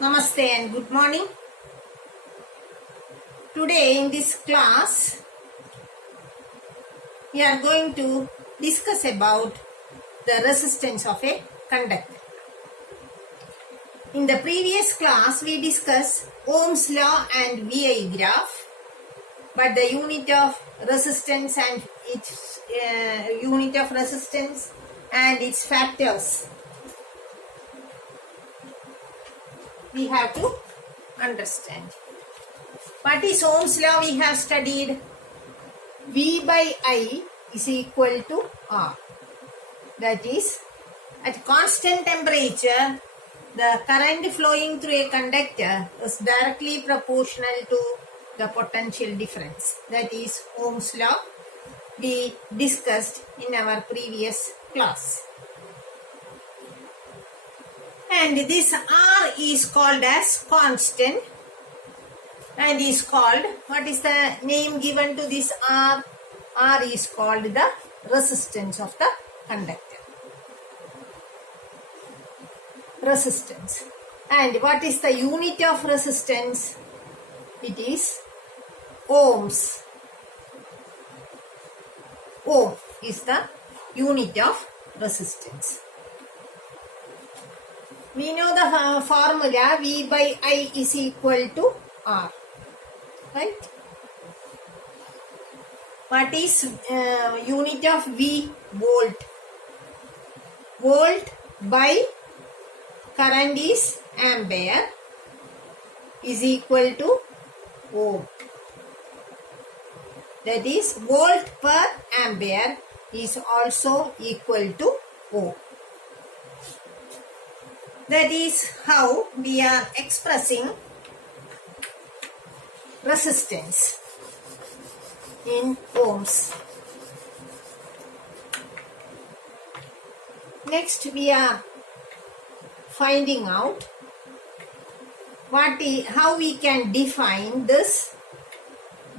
Namaste and good morning. Today in this class, we are going to discuss about the resistance of a conductor. In the previous class, we discussed Ohm's law and VI graph, but the unit of resistance and its factors we have to understand. What is Ohm's law? We have studied V by I is equal to R. That is, at constant temperature, the current flowing through a conductor is directly proportional to the potential difference. That is Ohm's law we discussed in our previous class. And this R is called as constant and is called, what is the name given to this R? R is called the resistance of the conductor. Resistance. And what is the unit of resistance? It is ohms. Ohm is the unit of resistance. We know the formula V by I is equal to R. Right? What is unit of V? Volt. Volt by current is ampere is equal to ohm. That is, volt per ampere is also equal to ohm. That is how we are expressing resistance in ohms. Next, we are finding out how we can define this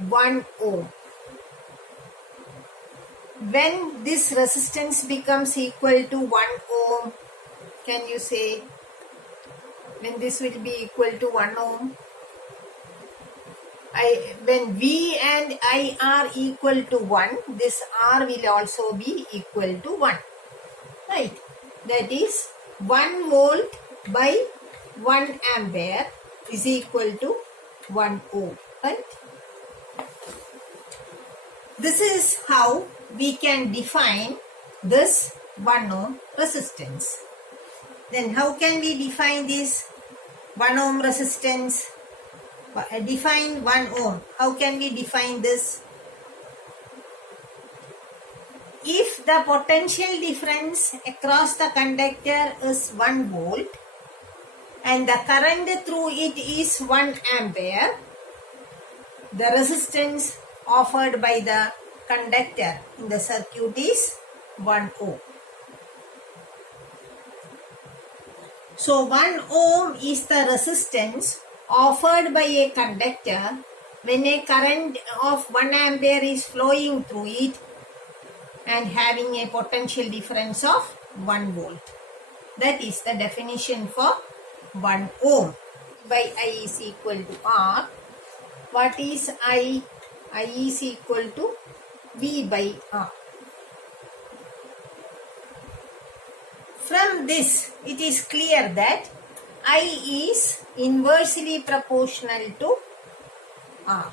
1 ohm. When this resistance becomes equal to 1 ohm, can you say when this will be equal to 1 ohm? When V and I are equal to 1, this R will also be equal to 1. Right? That is 1 volt by 1 ampere is equal to 1 ohm. Right? This is how we can define this 1 ohm resistance. Then how can we define this 1 ohm resistance? Define 1 ohm. How can we define this? If the potential difference across the conductor is 1 volt and the current through it is 1 ampere, the resistance offered by the conductor in the circuit is 1 ohm. So 1 ohm is the resistance offered by a conductor when a current of 1 ampere is flowing through it and having a potential difference of 1 volt. That is the definition for 1 ohm. By I is equal to R. What is I? I is equal to V by R. From this, it is clear that I is inversely proportional to R.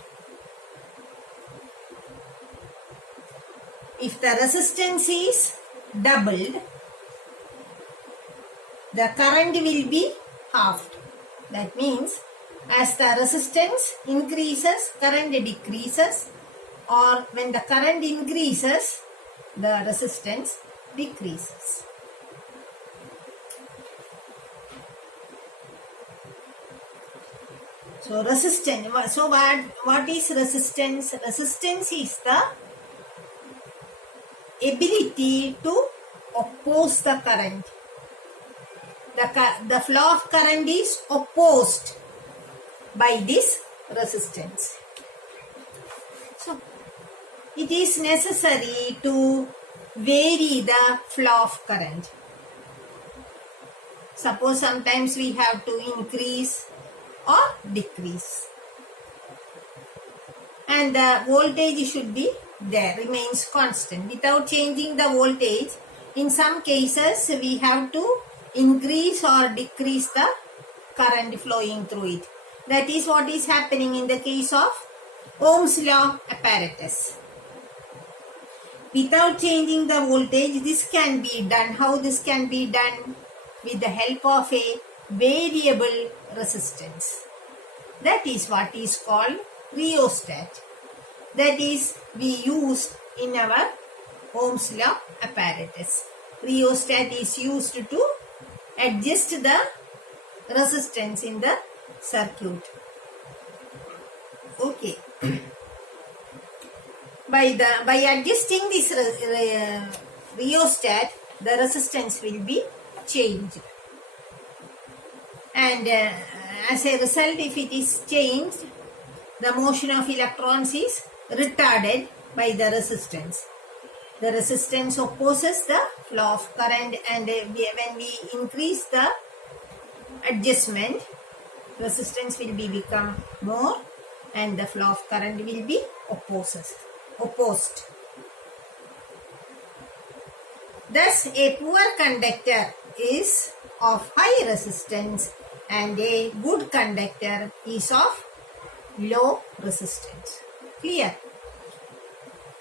If the resistance is doubled, the current will be halved. That means, as the resistance increases, current decreases, or when the current increases, the resistance decreases. So resistance. So what is resistance? Resistance is the ability to oppose the current. The flow of current is opposed by this resistance. So it is necessary to vary the flow of current. Suppose sometimes we have to increase or decrease. And the voltage should be there, remains constant. Without changing the voltage, in some cases we have to increase or decrease the current flowing through it. That is what is happening in the case of Ohm's law apparatus. Without changing the voltage, this can be done. How this can be done? With the help of a variable resistance. That is what is called rheostat. That is we used in our Ohm's law apparatus. Rheostat is used to adjust the resistance in the circuit. Okay. By adjusting this rheostat, the resistance will be changed. And as a result, if it is changed, the motion of electrons is retarded by the resistance. The resistance opposes the flow of current, and when we increase the adjustment, resistance will become more and the flow of current will be opposed. Thus, a poor conductor is of high resistance and a good conductor is of low resistance. Clear?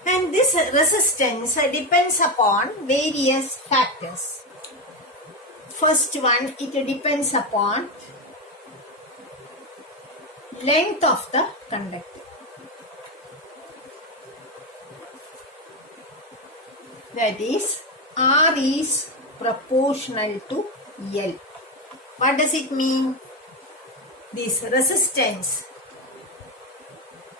And this resistance depends upon various factors. First one, it depends upon length of the conductor. That is, R is proportional to L. What does it mean? This resistance,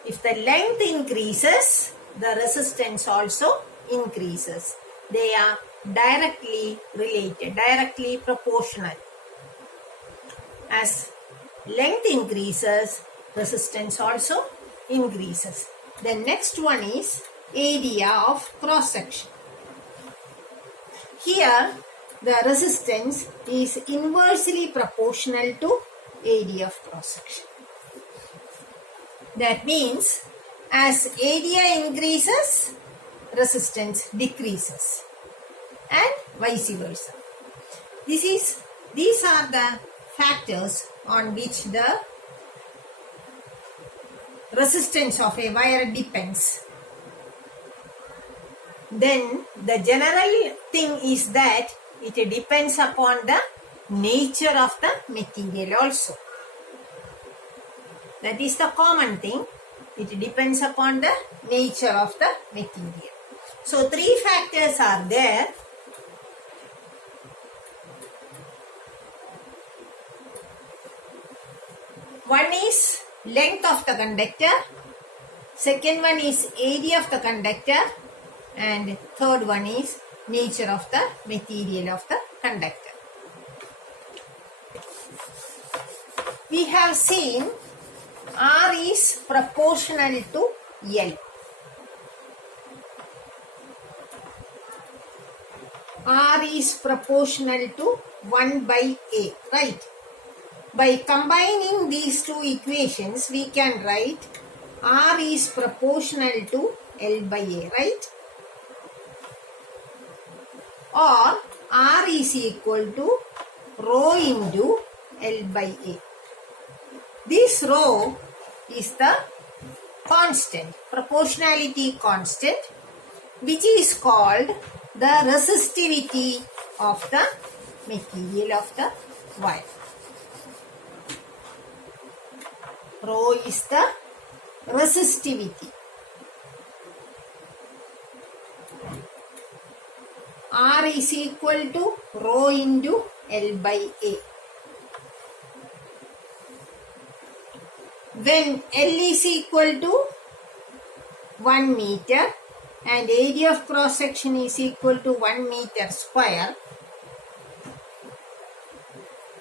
if the length increases, the resistance also increases. They are directly related, directly proportional. As length increases, resistance also increases. The next one is area of cross section. Here, the resistance is inversely proportional to area of cross section. That means, as area increases, resistance decreases, and vice versa. These are the factors on which the resistance of a wire depends. Then the general thing is that it depends upon the nature of the material also. That is the common thing. It depends upon the nature of the material. So, three factors are there. One is length of the conductor. Second one is area of the conductor. And third one is nature of the material of the conductor. We have seen R is proportional to L. R is proportional to 1 by A, right? By combining these two equations, we can write R is proportional to L by A, right? Or R is equal to rho into L by A. This rho is the constant, proportionality constant, which is called the resistivity of the material of the wire. Rho is the resistivity. R is equal to rho into L by A. When L is equal to 1 meter and area of cross section is equal to 1 meter square,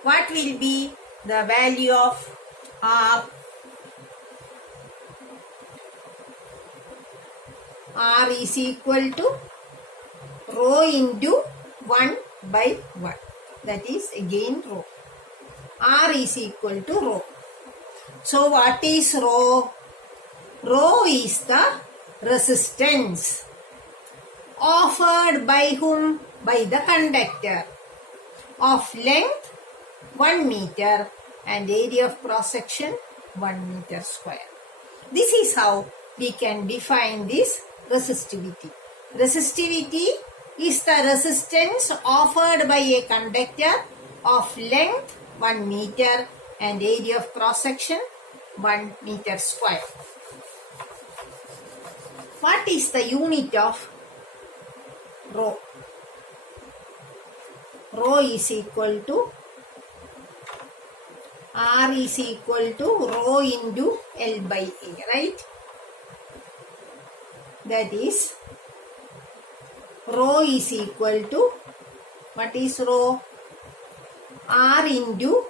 what will be the value of R? R is equal to rho into 1 by 1. that is again rho. R is equal to rho. So what is rho? Rho is the resistance offered by whom? By the conductor, of length 1 meter and area of cross section 1 meter square. This is how we can define this resistivity. Resistivity is the resistance offered by a conductor of length 1 meter and area of cross section 1 meter square. What is the unit of rho? Rho is equal to R is equal to rho into L by A, right? That is, rho is equal to, what is rho? R into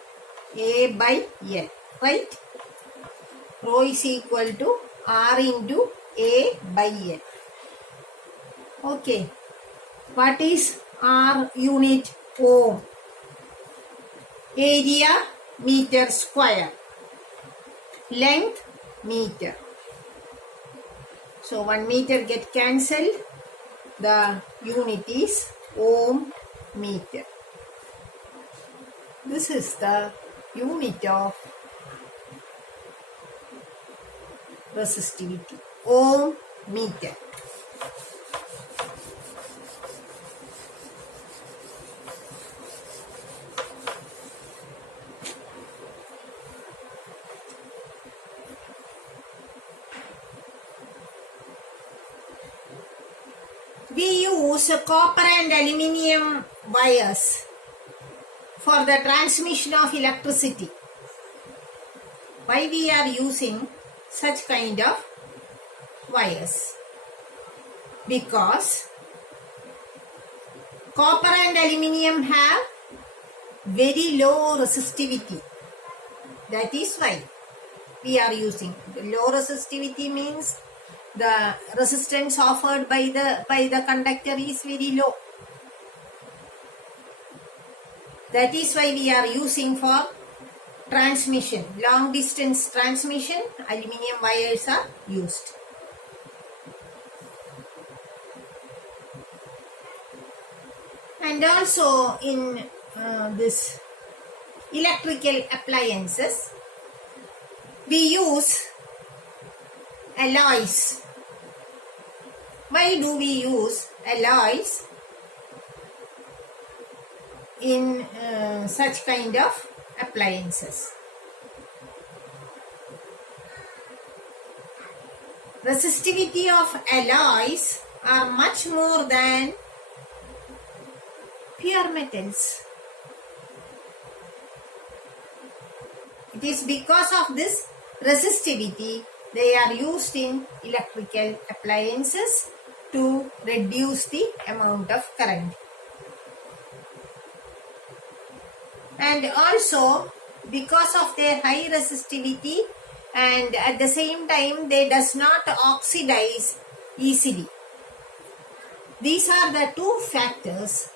A by L, right? Rho is equal to R into A by L. Okay. What is R unit? Ohm. Area meter square. Length meter. So 1 meter get cancelled. The unit is ohm meter. This is the unit of resistivity. Ohm meter. We use copper and aluminium wires for the transmission of electricity. Why we are using such kind of wires? Because copper and aluminium have very low resistivity. That is why we are using. Low resistivity means the resistance offered by the conductor is very low. That is why we are using for transmission, long distance transmission, aluminium wires are used. And also in this electrical appliances, we use alloys. Why do we use alloys in such kind of appliances? Resistivity of alloys are much more than pure metals. It is because of this resistivity they are used in electrical appliances to reduce the amount of current. And also because of their high resistivity and at the same time they does not oxidize easily. These are the two factors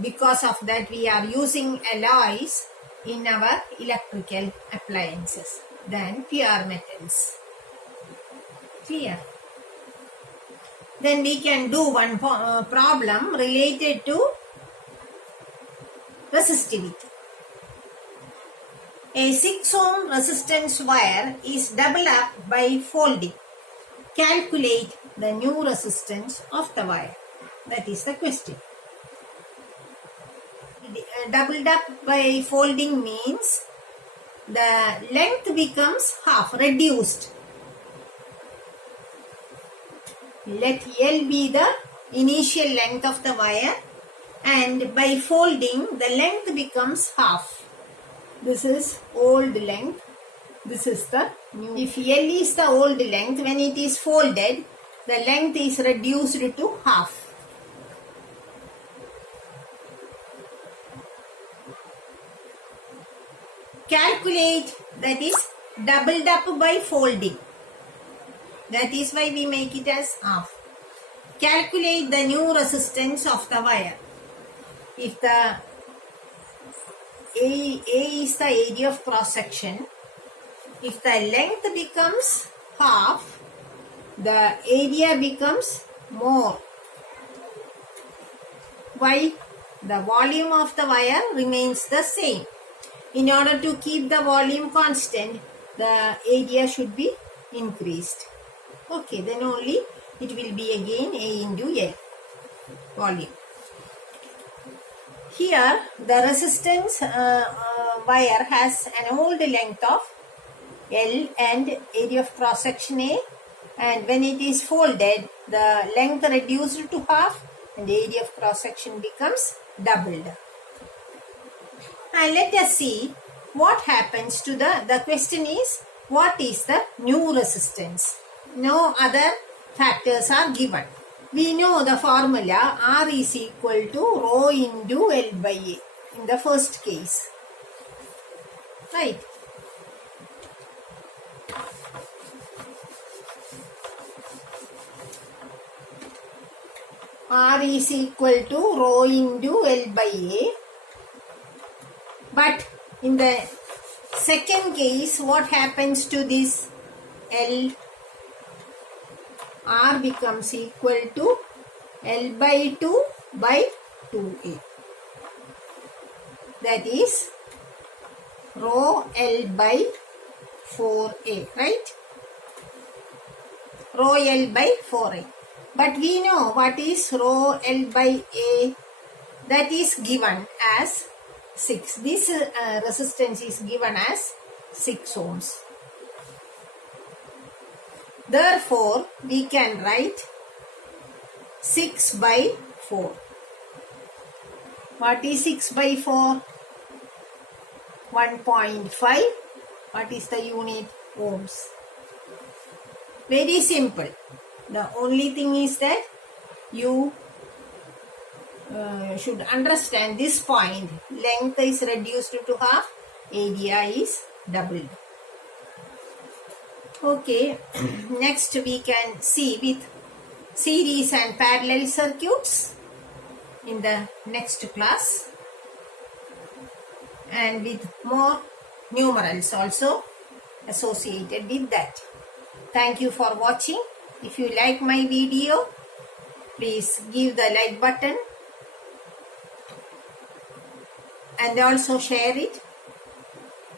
because of that we are using alloys in our electrical appliances than pure metals. Clear? Then we can do one problem related to resistivity. A 6 ohm resistance wire is doubled up by folding. Calculate the new resistance of the wire. That is the question. Doubled up by folding means the length becomes half, reduced. Let L be the initial length of the wire and by folding the length becomes half. This is old length. This is the new. If L is the old length, when it is folded, the length is reduced to half. Calculate, that is doubled up by folding. That is why we make it as half. Calculate the new resistance of the wire. If the A is the area of cross section. If the length becomes half, the area becomes more. Why? The volume of the wire remains the same. In order to keep the volume constant, the area should be increased. Okay, then only it will be again A into L, volume. Here, the resistance wire has an old length of L and area of cross section A, and when it is folded, the length reduced to half and the area of cross section becomes doubled. And let us see what happens to the question is, what is the new resistance? No other factors are given. We know the formula R is equal to rho into L by A in the first case. Right. R is equal to rho into L by A. But in the second case, what happens to this L? R becomes equal to L by 2 by 2A. That is rho L by 4A, right? Rho L by 4A. But we know what is rho L by A. That is given as 6. This resistance is given as 6 ohms. Therefore, we can write 6 by 4. What is 6 by 4? 1.5. What is the unit? Ohms. Very simple. The only thing is that you should understand this point. Length is reduced to half, area is doubled. Okay, next we can see with series and parallel circuits in the next class, and with more numerals also associated with that. Thank you for watching. If you like my video, please give the like button and also share it.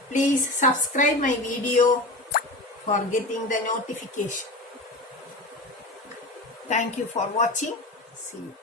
Please subscribe my video for getting the notification. Thank you for watching. See you.